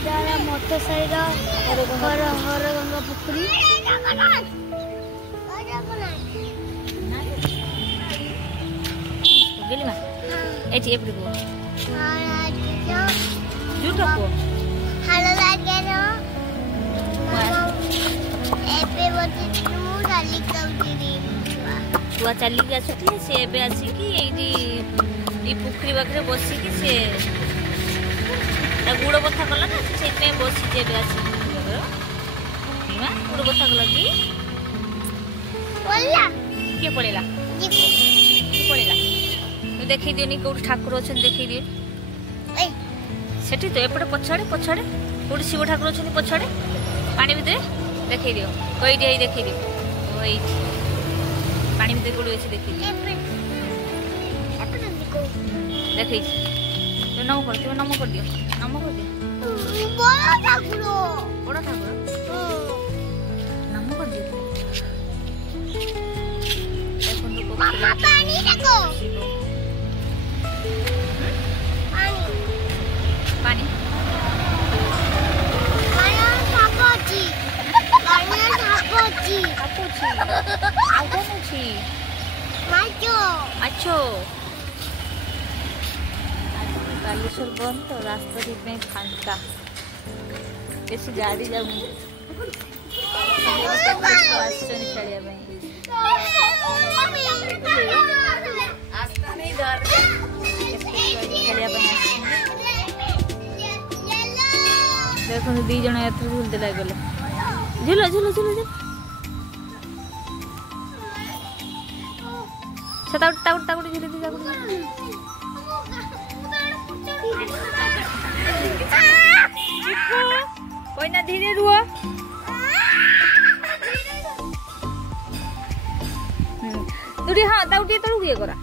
मत side हरगंगा Pukhri गेलिमा Aichi एपडी को जुटो को हेलो लागे न एपे बति तू डाली कउदी तुआ चली के आछथि से एबे आसी कि एडी ई पुखरी बकरे बसी कि से ता गुड़ बथा कला ना से में बसी जे एबे आसी नीमा गुड़ बथा कला की बोलला के पड़ेला की पड़ेला तू देखि दियोनी कोठ ठाकुर अछन देखि दियो ए सेठी तो एपटे पछाड़े पछाड़े कोठी शिव ठाकुर अछन पछाड़े पानी भीतर देखि दियो कोई दे देखि दियो ओई पानी भीतर कोठी अछि देखि दियो देखि तो नमो कर दियो नमो कर दियो बड़ा ठाकुर नमो कर दियो देखो तो मामा पानी देखो पानी बालेश्वर बंद तो रास्ता में फांका बेसी गाड़ी जाऊनी देखो दी जन एथर झुलते लगले झुलो झुलो झुलो झुलो से ताउट झुली दी ताउट कोई ना धीरे रुआ दूरी हाँ ताउट ये तड़ू ये करा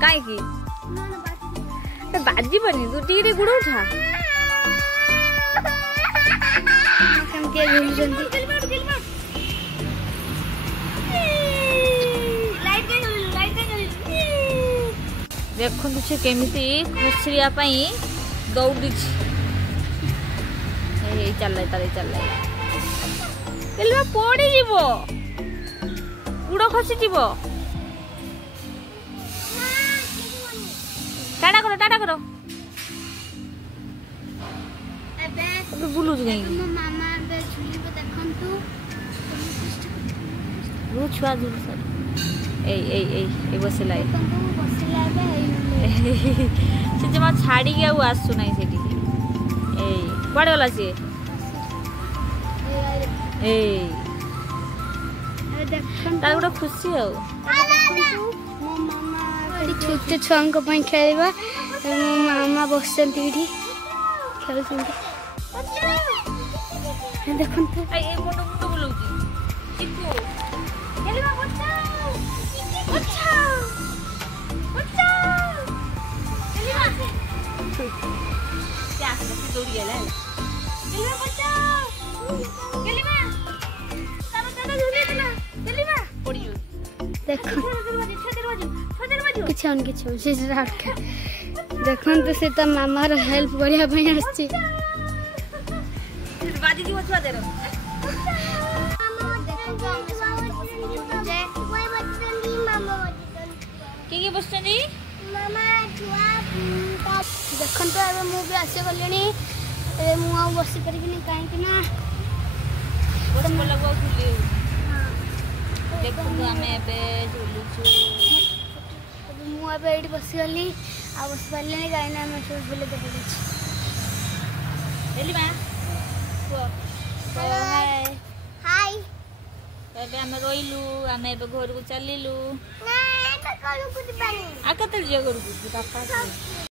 काई की बाजी बनी तू टीरे गुड़ उठा केमती झुलुचंती देखु से केमिति खसरिया पई दौड़ी चल पड़ी जीवो गुड़ खसी जीवो टाटा करो एबे बुलु गई मामा बे झुली को देखंतु वो छुआ झुल सर ए बसला से जमा छाड़ी के आसु नहीं सेठी ए कुआडे गला से ए तार गोटे खुशी हो छोटे छुआ खेलवा मो मामा बसती खेल देखो ए मोटो मोटो बुलाउची चिकू खेलवा बच्चा बच्चा बच्चा खेलवा क्या से दौड़ी गेला खेलवा बच्चा खेलवा तारा दादा झूले देला खेलवा पड़ी देखो किछन से राख देखन तो से त मामा रो हेल्प करिया भई आछि बाजी दी छुआ दे रो की बसनी मामा छुआ देखन तो अब मु भी आसे गलेनी ए मु आ बसी परिकिनी काहे कि ना बस को लगवा झूले देखो तो हमें बे झूलु छु मु अब एडी बसी गली आ बस पल्ले काहे ना मैं सब बोले दे पड़ी एली मा हेलो हाय एबे हम रोइलु हम एबे घर को चलिलु ना त करू कुछ बनी आ कतल जे घर को पापा